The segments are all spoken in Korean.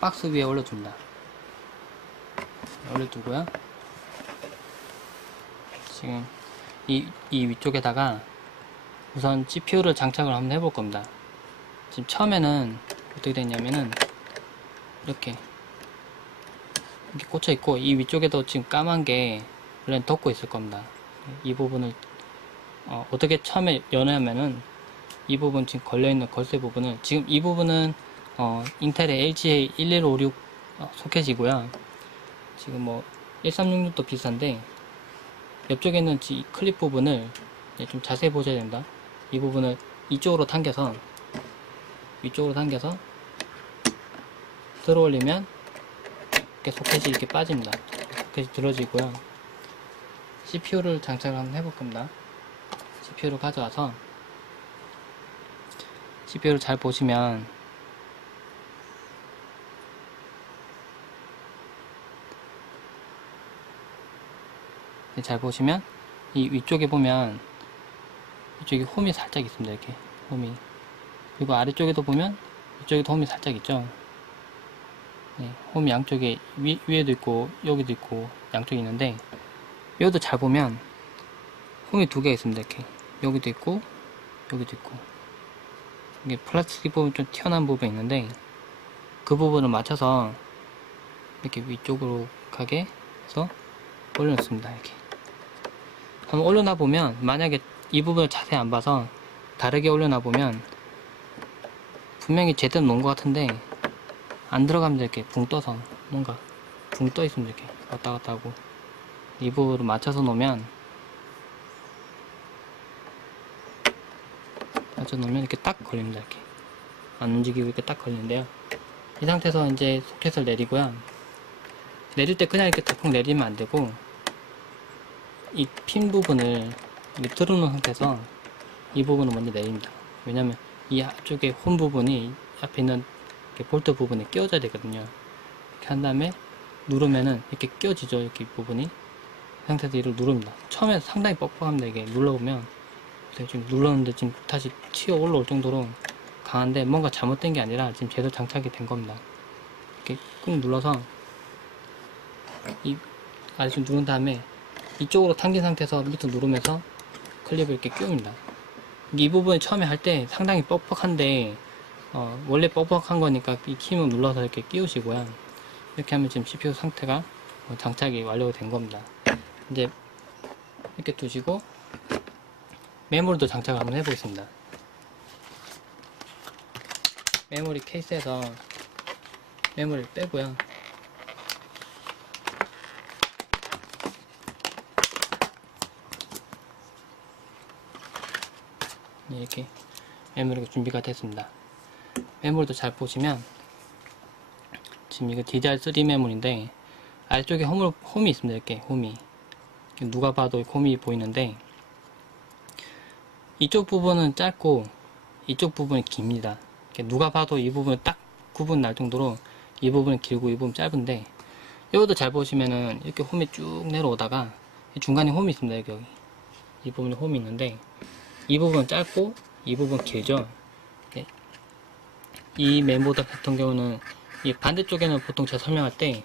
박스 위에 올려줍니다. 올려두고요. 지금 이 위쪽에다가 우선 GPU를 장착을 한번 해볼 겁니다. 지금 처음에는 어떻게 됐냐면은 이렇게 꽂혀 있고, 이 위쪽에도 지금 까만 게 원래 덮고 있을 겁니다. 이 부분을 어떻게 처음에 여냐면은 이 부분 지금 걸려있는 걸쇠 부분을, 지금 이 부분은 인텔의 LGA 1156 소켓이고요. 지금 뭐 1366도 비슷한데, 옆쪽에 있는 이 클립 부분을 좀 자세히 보셔야 된다. 이 부분을 이쪽으로 당겨서, 위쪽으로 당겨서 들어 올리면 이렇게 소켓이 이렇게 빠집니다. 소켓이 들어지고요. CPU를 장착을 한번 해볼 겁니다. CPU를 가져와서, CPU를 잘 보시면 이 위쪽에 보면 이쪽에 홈이 살짝 있습니다. 이렇게 홈이. 그리고 아래쪽에도 보면 이쪽에도 홈이 살짝 있죠. 네, 홈이 양쪽에 위에도 있고 여기도 있고 양쪽에 있는데, 여기도 잘 보면 홈이 두 개가 있습니다. 이렇게 여기도 있고 여기도 있고. 이게 플라스틱 부분 좀 튀어나온 부분이 있는데, 그 부분을 맞춰서 이렇게 위쪽으로 가게 해서 올려놓습니다. 이렇게 한번 올려놔 보면, 만약에 이 부분을 자세히 안 봐서 다르게 올려놔 보면 분명히 제대로 놓은 것 같은데 안 들어가면 이렇게 붕 떠서, 뭔가 붕 떠 있으면 이렇게 왔다 갔다 하고, 이 부분을 맞춰서 놓으면 이렇게 딱 걸립니다. 이렇게 안 움직이고 이렇게 딱 걸리는데요. 이 상태에서 이제 소켓을 내리고요. 내릴 때 그냥 이렇게 대폭 내리면 안 되고, 이 핀 부분을 이렇게 들어놓은 상태에서 이 부분을 먼저 내립니다. 왜냐면 이 앞쪽에 홈 부분이 앞에 있는 볼트 부분에 끼워져야 되거든요. 이렇게 한 다음에 누르면은 이렇게 끼워지죠. 이렇게 부분이. 이 상태에서 이를 누릅니다. 처음에 상당히 뻑뻑합니다. 이게 눌러보면, 지금 눌렀는데 지금 다시 튀어 올라올 정도로 강한데, 뭔가 잘못된 게 아니라 지금 제대로 장착이 된 겁니다. 이렇게 꾹 눌러서 이 아래 좀 누른 다음에 이쪽으로 당긴 상태에서 밑으로 누르면서 클립을 이렇게 끼웁니다. 이 부분이 처음에 할 때 상당히 뻑뻑한데, 원래 뻑뻑한 거니까 이 힘을 눌러서 이렇게 끼우시고요. 이렇게 하면 지금 CPU 상태가 장착이 완료가 된 겁니다. 이제 이렇게 두시고 메모리도 장착을 한번 해보겠습니다. 메모리 케이스에서 메모리를 빼고요. 이렇게 메모리가 준비가 됐습니다. 메모리도 잘 보시면 지금 이거 DDR3 메모리인데, 아래쪽에 홈이 있습니다. 이렇게 홈이, 누가 봐도 홈이 보이는데, 이쪽 부분은 짧고 이쪽 부분이 깁니다. 누가 봐도 이 부분은 딱 구분 날 정도로 이 부분은 길고 이 부분은 짧은데, 이것도 잘 보시면은 이렇게 홈이 쭉 내려오다가 중간에 홈이 있습니다. 여기 이 부분에 홈이 있는데, 이 부분은 짧고 이 부분은 길죠. 이 메모드 같은 경우는 이 반대쪽에는 보통 제가 설명할 때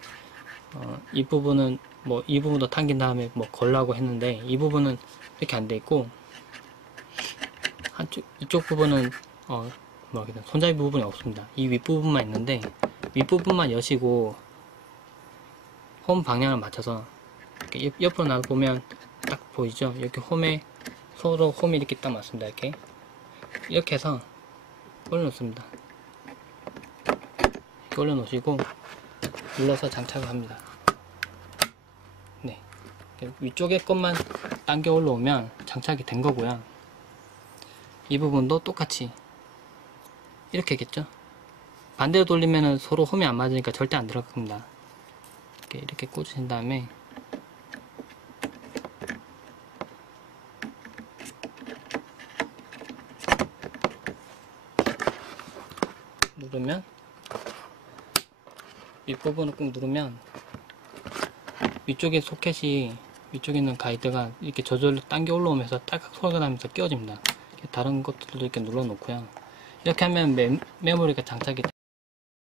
이 부분은 뭐 이 부분도 당긴 다음에 뭐 걸라고 했는데, 이 부분은 이렇게 안 돼 있고, 이쪽 부분은 손잡이 부분이 없습니다. 이 윗부분만 있는데, 윗부분만 여시고 홈 방향을 맞춰서 이렇게 옆으로 놔보면 딱 보이죠. 이렇게 서로 홈이 이렇게 딱 맞습니다. 이렇게 해서 올려놓습니다. 이렇게 올려놓으시고 눌러서 장착을 합니다. 네, 위쪽에 것만 당겨 올라오면 장착이 된 거고요. 이 부분도 똑같이 이렇게겠죠. 반대로 돌리면은 서로 홈이 안 맞으니까 절대 안 들어갈 겁니다. 이렇게 꽂으신 다음에 누르면, 윗부분을 꾹 누르면 위쪽에 소켓이, 위쪽에 있는 가이드가 이렇게 저절로 당겨 올라오면서 딸깍 소리가 나면서 끼워집니다. 다른 것들도 이렇게 눌러 놓고요. 이렇게 하면 메모리가 장착이